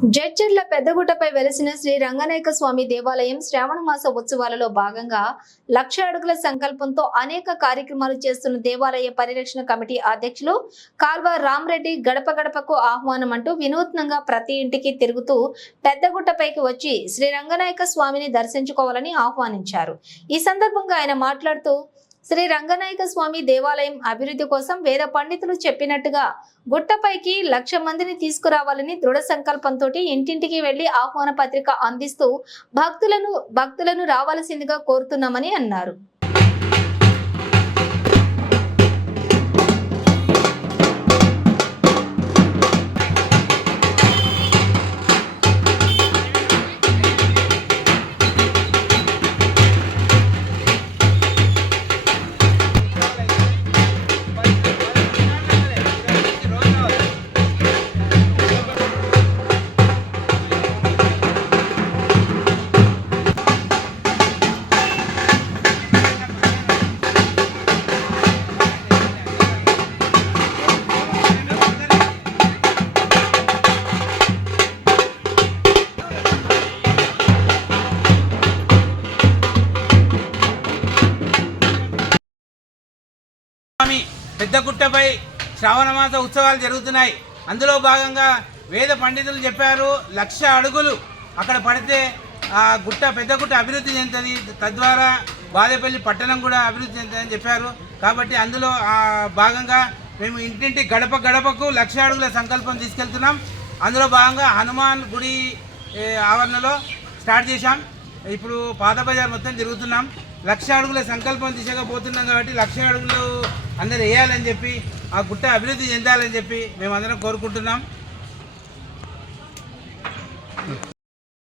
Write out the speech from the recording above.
జడ్చర్ల పెద్దగుట్టపై వెలిసిన శ్రీ రంగనాయక స్వామి దేవాలయం శ్రావణ మాస ఉత్సవాలలో భాగంగా 1,00,000 అడుగుల సంకల్పంతో అనేక కార్యక్రమాలు చేస్తున్న దేవాలయ పరిరక్షణ కమిటీ అధ్యక్షులు కాల్వ రామరెడ్డి గడప గడపకు ఆహ్వానం అంటూ వినూత్నంగా ప్రతి ఇంటికి తిరుగుతూ పెద్దగుట్టపైకి వచ్చి శ్రీ రంగనాయక స్వామిని దర్శించుకోవాలని ఆహ్వానించారు। ఈ సందర్భంగా ఆయన మాట్లాడుతూ శ్రీ రంగనాయక స్వామి దేవాలయం అభివృద్ధి కోసం వేద పండితులు చెప్పినట్టుగా గుట్టపైకి 1,00,000 మందిని తీసుకురావాలని దృఢ సంకల్పంతో ఇంటింటికి వెళ్లి ఆహ్వాన పత్రిక అందిస్తూ భక్తులను రావాల్సిందిగా కోరుతున్నామని అన్నారు। పెద్దగుట్టపై శ్రావణ మాస ఉత్సవాలు జరుగుతున్నాయి। అందులో భాగంగా వేద పండితులు చెప్పారు 1,00,000 అడుగులు అక్కడ పడితే ఆ పెద్దగుట్ట అభివృద్ధి చెందుతుంది, తద్వారా బాదేపల్లి పట్టణం కూడా అభివృద్ధి చెందుతుందని చెప్పారు। కాబట్టి అందులో భాగంగా మేము ఇంటింటి గడప గడపకు 1,00,000 అడుగుల సంకల్పం తీసుకెళ్తున్నాం। అందులో భాగంగా హనుమాన్ గుడి ఆవరణలో స్టార్ట్ చేశాం। ఇప్పుడు పాత బజార్ మొత్తం తిరుగుతున్నాం। 1,00,000 అడుగుల సంకల్పం తీసుకపోతున్నాం కాబట్టి 1,00,000 అడుగులు అందరూ వేయాలని చెప్పి ఆ గుట్ట అభివృద్ధి చెందాలని చెప్పి మేమందరం కోరుకుంటున్నాం।